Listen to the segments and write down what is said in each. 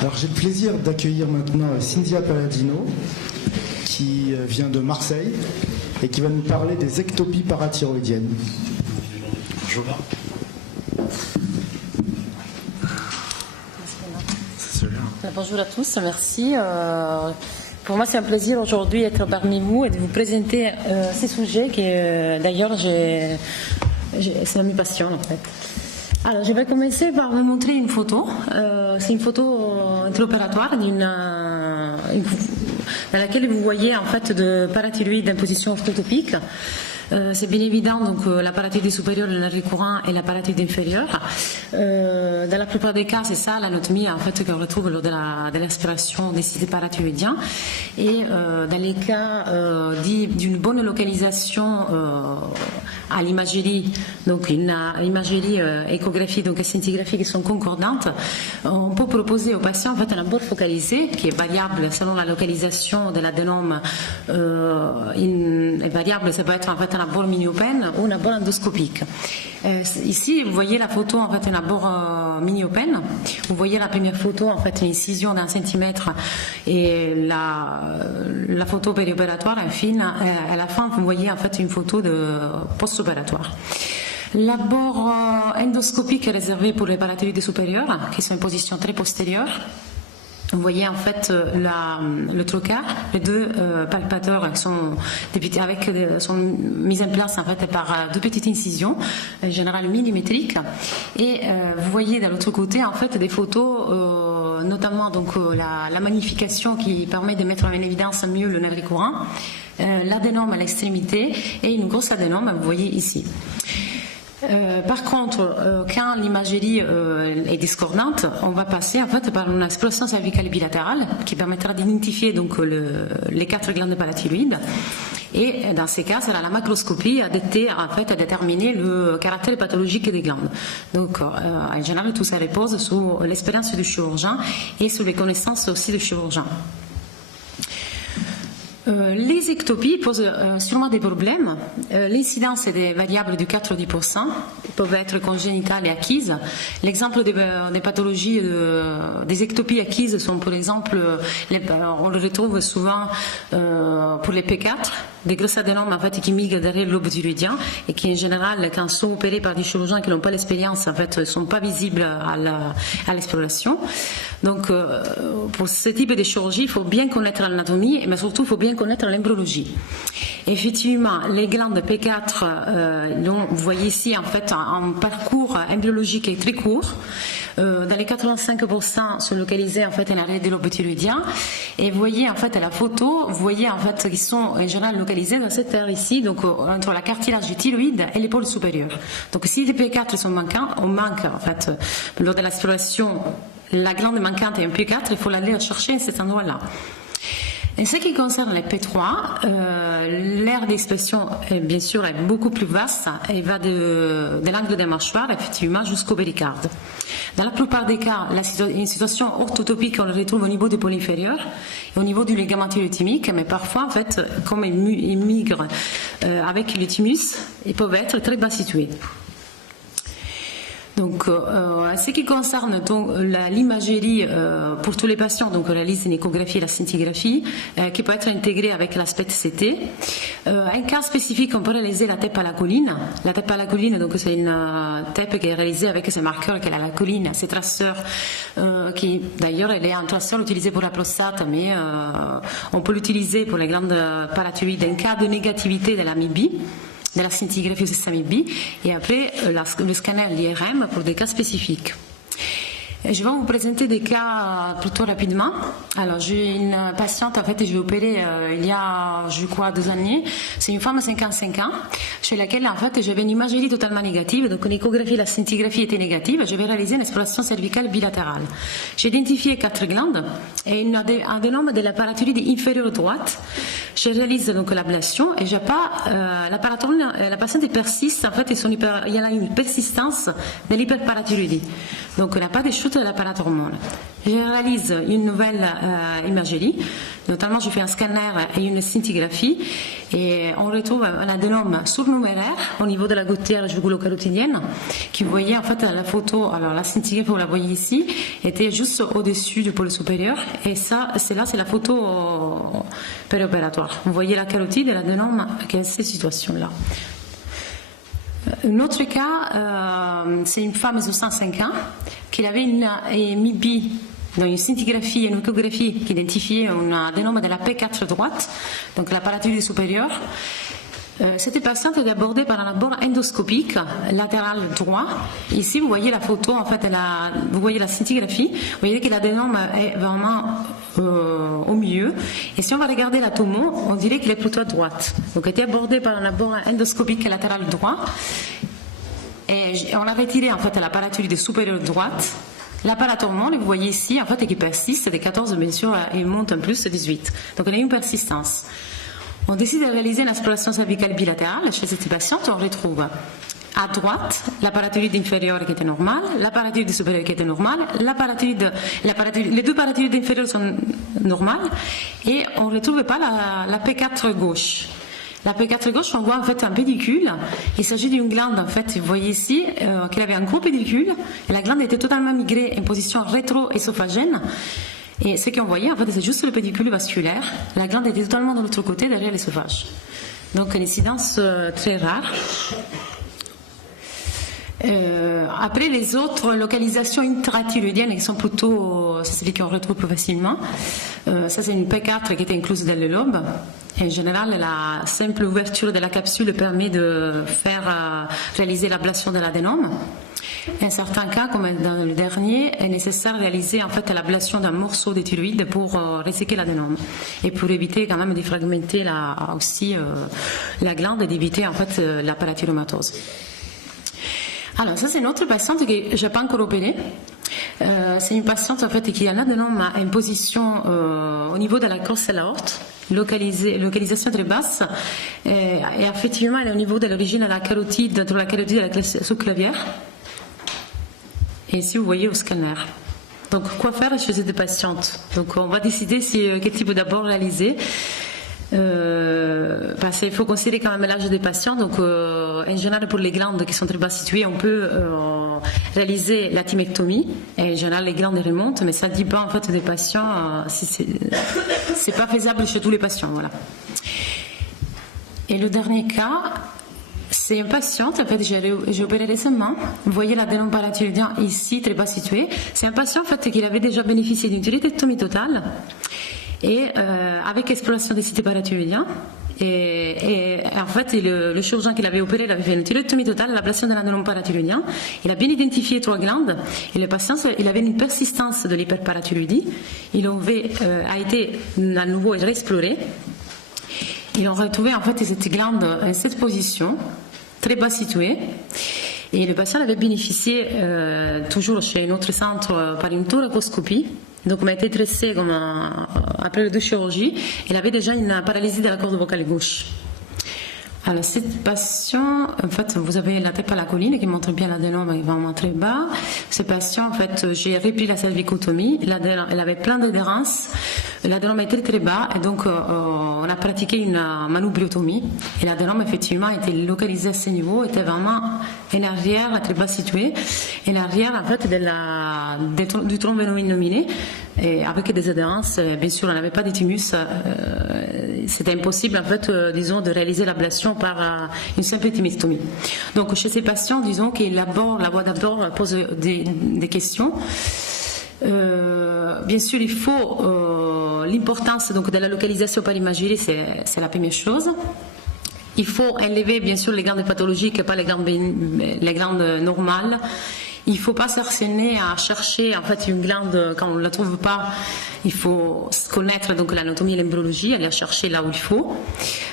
Alors j'ai le plaisir d'accueillir maintenant Cynthia Palladino, qui vient de Marseille et qui va nous parler des ectopies parathyroïdiennes. Bonjour. Bonjour à tous, merci. Pour moi, c'est un plaisir aujourd'hui d'être parmi vous et de vous présenter ces sujets qui, d'ailleurs, c'est ma passion en fait. Alors, je vais commencer par vous montrer une photo. C'est une photo intraopératoire dans laquelle vous voyez en fait de parathyroïde en position orthotopique. C'est bien évident, donc la parathyroïde supérieure, le nerf courant et la parathyroïde inférieure. Dans la plupart des cas, c'est ça l'anatomie en fait qu'on retrouve lors de l'aspiration des sites parathyroïdiens. Et dans les cas d'une bonne localisation à l'imagerie, donc une imagerie échographie, donc scintigraphie qui sont concordantes, on peut proposer au patient en fait un abord focalisé qui est variable selon la localisation de l'adénome. Est variable, ça peut être en fait un abord miniopène ou un abord endoscopique. Ici, vous voyez la photo en fait un abord miniopène. Vous voyez la première photo en fait une incision d'1 centimètre et la photo périopératoire est fine. À la fin, vous voyez en fait une photo de post-opératoire. L'abord endoscopique est réservé pour les parathyroïdes supérieures qui sont en position très postérieure. Vous voyez en fait le trocar, les deux palpateurs sont mis en place en fait par deux petites incisions, en général millimétriques, et vous voyez de l'autre côté en fait des photos, notamment donc la magnification qui permet de mettre en évidence mieux le nerf courant, l'adénome à l'extrémité et une grosse adénome, vous voyez ici. Par contre, quand l'imagerie est discordante, on va passer en fait par une exploration cervicale bilatérale qui permettra d'identifier donc les 4 glandes parathyroïdes. Et dans ces cas, sera la macroscopie adaptée en fait à déterminer le caractère pathologique des glandes. Donc, en général, tout ça repose sur l'expérience du chirurgien et sur les connaissances aussi du chirurgien. Les ectopies posent sûrement des problèmes. L'incidence est des variables du 4 au 10%. Elles peuvent être congénitales et acquises. L'exemple des pathologies des ectopies acquises sont, par exemple, on le retrouve souvent pour les P4, des grosses adénomes en fait, qui migrent derrière le lobe thyroïdien et qui, en général, quand sont opérés par des chirurgiens qui n'ont pas l'expérience, en fait, ne sont pas visibles à l'exploration. Donc, pour ce type de chirurgie, il faut bien connaître l'anatomie, mais surtout, il faut bien connaître l'embryologie. Effectivement, les glandes P4, dont vous voyez ici en fait un parcours embryologique est très court. Dans les 85% sont localisés en fait à l'arrière des lobes thyroïdiens. Et vous voyez en fait à la photo, vous voyez en fait qu'ils sont en général localisés dans cette aire ici, donc entre la cartilage du thyroïde et l'épaule supérieure. Donc si les P4 sont manquants, on manque en fait lors de l'exploration. La glande manquante est un P4, il faut l'aller chercher à cet endroit-là. En ce qui concerne les P3, l'aire d'expression bien sûr est beaucoup plus vaste et va de l'angle des mâchoires effectivement jusqu'au péricarde. Dans la plupart des cas, une situation orthotopique on le retrouve au niveau du pôle inférieur et au niveau du ligament thyroïdique, mais parfois en fait, comme ils migrent avec le thymus, ils peuvent être très bas situés. Donc, en ce qui concerne l'imagerie pour tous les patients, donc on réalise une échographie et la scintigraphie qui peut être intégrée avec l'aspect CT. Un cas spécifique, on peut réaliser la TEP à la choline. La TEP à la choline, donc c'est une TEP qui est réalisée avec ces marqueurs qu'elle a la choline, ces traceurs qui d'ailleurs elle est un traceur utilisé pour la prostate, mais on peut l'utiliser pour les glandes parathyroïdes en cas de négativité de la MIBI, de la scintigraphie au système IB, et après le scanner l'IRM pour des cas spécifiques. Je vais vous présenter des cas plutôt rapidement. Alors, j'ai une patiente, en fait, j'ai opéré il y a, je crois, 2 années. C'est une femme de 55 ans, chez laquelle, en fait, j'avais une imagerie totalement négative. Donc, l'échographie, la scintigraphie était négative. Je vais réaliser une exploration cervicale bilatérale. J'ai identifié 4 glandes et un adénome de la parathyroïde inférieure droite. Je réalise donc l'ablation et j'ai pas, la patiente persiste, en fait, il y a une persistance de l'hyperparathyroïdie. Donc, on n'a pas de chute l'appareil hormonal. Je réalise une nouvelle imagerie, notamment je fais un scanner et une scintigraphie, et on retrouve un adénome surnuméraire au niveau de la gouttière jugulo-carotidienne, qui vous voyez en fait la photo, alors la scintigraphie, vous la voyez ici, était juste au-dessus du pôle supérieur, et ça, c'est la photo périopératoire. Vous voyez la carotide et l'adénome qui est cette situation-là. Un autre cas, c'est une femme de 65 ans qui avait une MIBI dans une scintigraphie et une échographie qui identifiait un adénome de la P4 droite, donc la parathyroïde supérieure. Cette patiente est abordée par un abord endoscopique latéral droit. Ici, vous voyez la photo, en fait, vous voyez la scintigraphie, vous voyez que l'adénome est vraiment au milieu. Et si on va regarder la tomo, on dirait qu'il est plutôt à droite. Donc, elle était abordée par un abord endoscopique latéral droit. Et on a retiré, en fait, la parathyroïde supérieure droite. L'appareil hormonal, vous voyez ici, en fait, qui persiste, des 14, bien sûr, il monte en plus, 18. Donc, on a une persistance. On décide de réaliser une exploration cervicale bilatérale chez cette patiente. On retrouve à droite la parathyroïde inférieure qui était normale, la parathyroïde supérieure qui était normale, les deux parathyroïdes inférieures sont normales, et on ne retrouve pas la P4 gauche. La P4 gauche, on voit en fait un pédicule. Il s'agit d'une glande, en fait, vous voyez ici, qui avait un gros pédicule, et la glande était totalement migrée en position rétro-œsophagène. Et ce qu'on voyait, en fait, c'est juste le pédicule vasculaire. La glande était totalement de l'autre côté, derrière l'œsophage. Donc, une incidence très rare. Après, les autres localisations intrathyroïdiennes, qui sont plutôt, c'est celles qu'on retrouve plus facilement. Ça, c'est une P4 qui était incluse dans le lobe. En général, la simple ouverture de la capsule permet de faire réaliser l'ablation de l'adénome. En certains cas, comme dans le dernier, est nécessaire de réaliser en fait l'ablation d'un morceau de thyroïde pour reséquer l'adénome et pour éviter quand même de fragmenter aussi la glande et d'éviter en fait la parathyromatose. Alors ça, c'est une autre patiente que je n'ai pas encore opérée. C'est une patiente en fait qui a l'adénome en position au niveau de la crosse de l'aorte, localisation très basse, et effectivement elle est au niveau de l'origine de la carotide, entre la carotide et la sous-clavière. Et ici, vous voyez au scanner. Donc, quoi faire chez cette patiente? Donc, on va décider quel type d'abord réaliser. Parce qu'il faut considérer quand même l'âge des patients. Donc, en général, pour les glandes qui sont très bas situées, on peut réaliser la thymectomie. Et en général, les glandes remontent, mais ça ne dit pas en fait des patients. C'est pas faisable chez tous les patients. Voilà. Et le dernier cas. C'est une patiente, en fait, j'ai opéré récemment. Vous voyez l'adénome parathyroïdien ici, très bas situé. C'est un patient, en fait, qui avait déjà bénéficié d'une thyroïdectomie totale et avec exploration des sites parathyroïdiens. Et en fait, le chirurgien qui l'avait opéré, il avait fait une thyroïdectomie totale, l'ablation de l'adénome parathyroïdien. Il a bien identifié 3 glandes et le patient, il avait une persistance de l'hyperparathyroïdie. Il a été à nouveau réexploré. Ils ont retrouvé en fait cette glande en cette position, très bas située. Et le patient avait bénéficié, toujours chez un autre centre, par une thoracoscopie. Donc, on a été dressé après les 2 chirurgies. Il avait déjà une paralysie de la corde vocale gauche. Alors, cette patient, en fait, vous avez la tête à la colline qui montre bien l'adénome, il va vraiment très bas. Ce patient, en fait, j'ai repris la cervicotomie. Elle avait plein d'adhérence. L'adénome était très bas et donc on a pratiqué une manubriotomie. Et l'adénome, effectivement, était localisé à ce niveau, était vraiment en arrière, très bas situé, en arrière, en fait, du tronc veineux nominé, et avec des adhérences. Bien sûr, on n'avait pas de thymus. C'était impossible, en fait, disons, de réaliser l'ablation par une simple thymectomie. Donc, chez ces patients, disons que la voie d'abord pose des questions. Bien sûr, il faut l'importance donc de la localisation par imagerie, c'est la première chose. Il faut enlever bien sûr les glandes pathologiques, pas les glandes normales. Il ne faut pas s'arsener à chercher en fait une glande quand on ne la trouve pas. Il faut connaître donc l'anatomie et l'embryologie, aller la chercher là où il faut.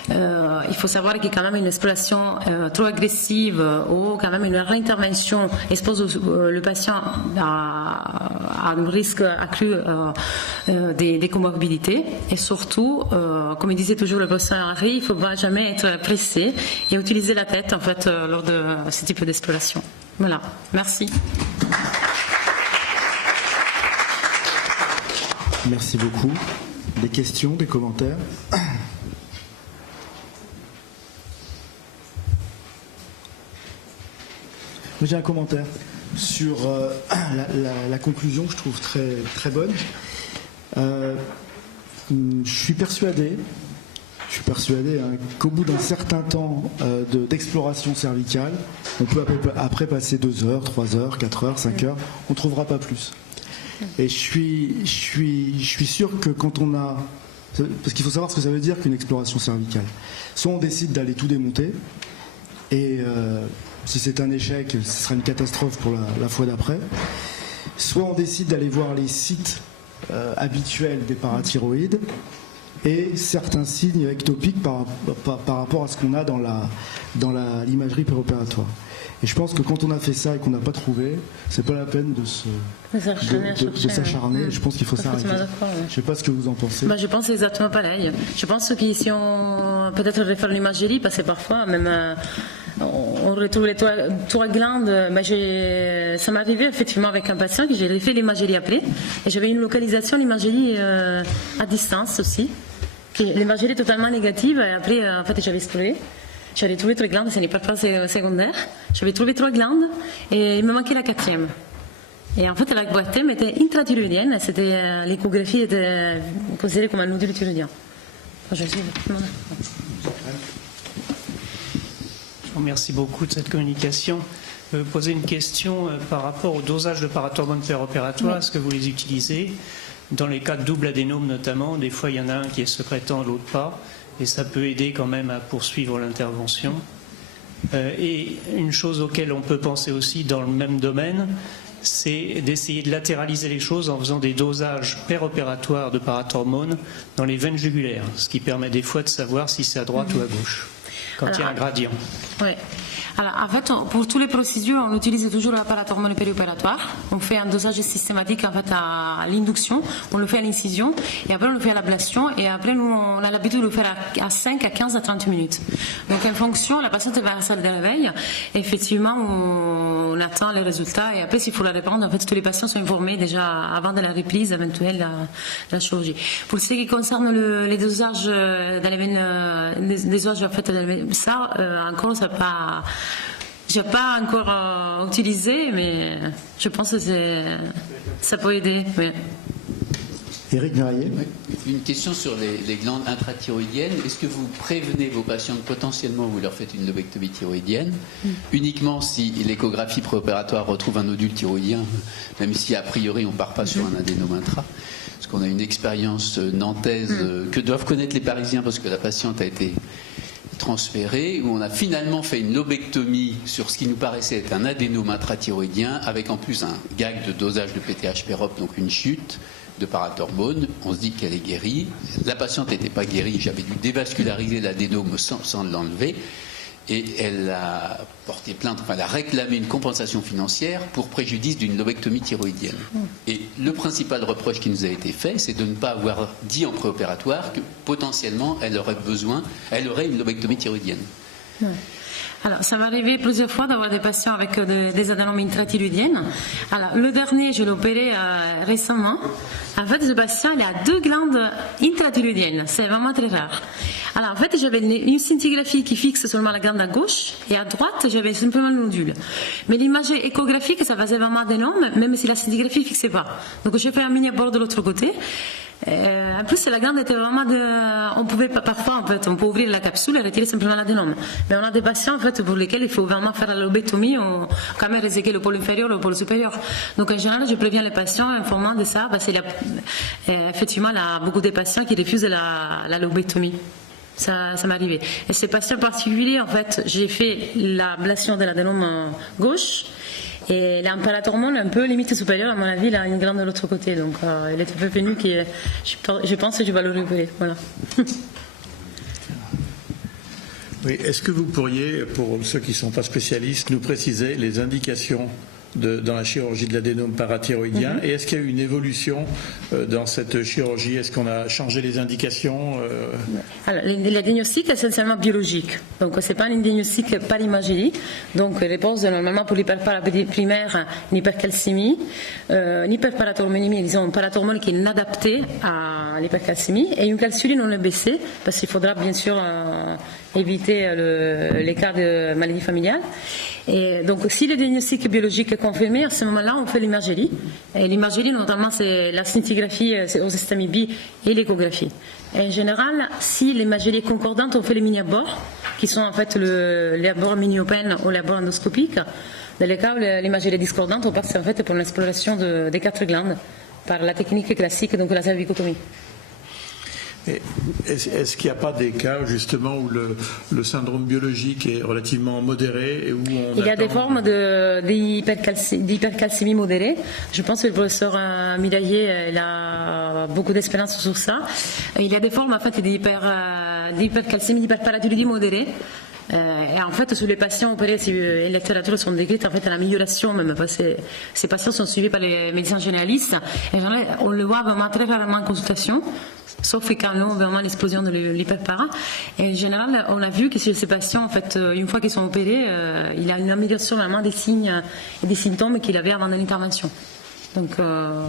Il faut savoir qu'il y a quand même une exploration trop agressive ou quand même une réintervention expose le patient à un risque accru des comorbidités. Et surtout, comme il disait toujours le professeur Henry, il ne faut jamais être pressé et utiliser la tête en fait lors de ce type d'exploration. Voilà, merci. Merci beaucoup. Des questions, des commentaires? J'ai un commentaire sur la conclusion, je trouve très, très bonne. Je suis persuadé qu'au bout d'un certain temps d'exploration cervicale, on peut après passer 2 heures, 3 heures, 4 heures, 5 heures, on ne trouvera pas plus. Et je suis sûr que quand on a... Parce qu'il faut savoir ce que ça veut dire qu'une exploration cervicale. Soit on décide d'aller tout démonter, et si c'est un échec, ce sera une catastrophe pour la fois d'après. Soit on décide d'aller voir les sites habituels des parathyroïdes et certains signes ectopiques par rapport à ce qu'on a dans l'imagerie préopératoire. Et je pense que quand on a fait ça et qu'on n'a pas trouvé, c'est pas la peine de s'acharner. Je pense qu'il faut s'arrêter. Je sais pas ce que vous en pensez. Je pense exactement pareil. Je pense que si on peut-être refaire l'imagerie, parce que parfois même on retrouve les 3 glandes. Ça m'est arrivé effectivement avec un patient que j'ai refait l'imagerie après, et j'avais une localisation l'imagerie à distance aussi. L'imagerie totalement négative, et après en fait j'avais exploré. J'avais trouvé 3 glandes, c'est l'hyperplasie secondaire. J'avais trouvé 3 glandes et il me manquait la 4e. Et en fait, la 4e était intrathyroïdienne. L'échographie était considérée comme un nodule thyroïdien. Je vous remercie beaucoup de cette communication. Je vais vous poser une question par rapport au dosage de parathormones préopératoires. Est-ce que vous les utilisez? Dans les cas de double adénome notamment, des fois il y en a un qui est sécrétant, l'autre pas. Et ça peut aider quand même à poursuivre l'intervention. Et une chose auquel on peut penser aussi dans le même domaine, c'est d'essayer de latéraliser les choses en faisant des dosages préopératoires de parathormones dans les veines jugulaires, ce qui permet des fois de savoir si c'est à droite ou à gauche, quand il y a un gradient. Oui. Alors, en fait, pour toutes les procédures, on utilise toujours le parathormone périopératoire. On fait un dosage systématique en fait, à l'induction, on le fait à l'incision, et après on le fait à l'ablation, et après nous, on a l'habitude de le faire à 5, à 15, à 30 minutes. Donc en fonction, la patiente va à la salle de réveil, et effectivement, on attend les résultats, et après s'il faut la répondre, en fait, tous les patients sont informés déjà avant de la reprise éventuelle de la chirurgie. Pour ce qui concerne les dosages dans les veines, les dosages en fait, ça, encore, ça n'a pas... Je n'ai pas encore utilisé, mais je pense que ça peut aider. Oui. Éric Miraillet. Une question sur les glandes intrathyroïdiennes. Est-ce que vous prévenez vos patients que potentiellement vous leur faites une lobectomie thyroïdienne uniquement si l'échographie préopératoire retrouve un nodule thyroïdien, même si a priori on ne part pas sur un adénome intra? Parce qu'on a une expérience nantaise que doivent connaître les Parisiens parce que la patiente a été transféré, où on a finalement fait une lobectomie sur ce qui nous paraissait être un adénome intrathyroïdien, avec en plus un gag de dosage de PTH-PEROP, donc une chute de parathormone. On se dit qu'elle est guérie. La patiente n'était pas guérie, j'avais dû dévasculariser l'adénome sans l'enlever. Et elle a porté plainte, enfin elle a réclamé une compensation financière pour préjudice d'une lobectomie thyroïdienne. Et le principal reproche qui nous a été fait, c'est de ne pas avoir dit en préopératoire que potentiellement elle aurait une lobectomie thyroïdienne. Ouais. Alors, ça m'est arrivé plusieurs fois d'avoir des patients avec des adénomes intrathyroïdiennes. Alors, le dernier, je l'ai opéré récemment. En fait, ce patient, il a 2 glandes intrathyroïdiennes. C'est vraiment très rare. Alors, en fait, j'avais une scintigraphie qui fixe seulement la glande à gauche, et à droite, j'avais simplement le nodule. Mais l'image échographique, ça faisait vraiment adénome, même si la scintigraphie ne fixait pas. Donc, j'ai fait un mini-abord de l'autre côté. En plus, la glande était vraiment on pouvait parfois, en fait, on peut ouvrir la capsule et retirer simplement l'adénome. Mais on a des patients, en fait, pour lesquels il faut vraiment faire la lobectomie, ou quand même réséquer le pôle inférieur ou le pôle supérieur. Donc, en général, je préviens les patients en informant de ça, parce qu'effectivement, il y a beaucoup de patients qui refusent la lobectomie. Ça m'est arrivé. Et ces patients particuliers, en fait, j'ai fait l'ablation de l'adénome gauche. Et l'emparathormone un peu limite supérieure, à mon avis, il a une glande de l'autre côté. Donc, il est un peu venu que je pense que je vais le récupérer. Voilà. Oui, est-ce que vous pourriez, pour ceux qui ne sont pas spécialistes, nous préciser les indications dans la chirurgie de l'adénome parathyroïdien. Et est-ce qu'il y a eu une évolution dans cette chirurgie? Est-ce qu'on a changé les indications? Alors, le diagnostic est essentiellement biologique. Donc, ce n'est pas un diagnostic par imagerie. Donc, repose normalement pour l'hyperparathyroïdie primaire, une hypercalcémie, une hyperparathormonémie, disons, un parathormone qui est inadapté à l'hypercalcémie, et une calciuline on le baissé, parce qu'il faudra bien sûr éviter les cas de maladie familiale. Et donc, si le diagnostic biologique est confirmé, à ce moment-là, on fait l'imagerie. Et l'imagerie, notamment, c'est la scintigraphie aux systèmes B et l'échographie. En général, si l'imagerie est concordante, on fait les mini-abords, qui sont en fait les abords mini-open ou les abords endoscopiques. Dans les cas où l'imagerie est discordante, on passe en fait pour l'exploration des 4 glandes par la technique classique, donc la cervicotomie. Est-ce qu'il n'y a pas des cas justement où le syndrome biologique est relativement modéré et où il y a des formes d'hypercalcémie modérée. Je pense que le professeur Miraillet il a beaucoup d'expérience sur ça. Il y a des formes en fait d'hypercalcémie, d'hyperparathyroïdie modérée. Et en fait, sur les patients opérés, les littératures sont décrites en fait à l'amélioration même, parce que ces patients sont suivis par les médecins généralistes. Et on le voit vraiment très rarement en consultation, sauf quand on a vraiment l'explosion de l'hyperpara. Et en général, on a vu que chez ces patients, en fait, une fois qu'ils sont opérés, il y a une amélioration vraiment des signes et des symptômes qu'il avait avant l'intervention. Donc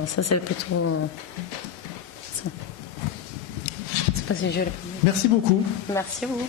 ça, c'est plutôt ça. Je sais pas si je... Merci beaucoup. Merci à vous.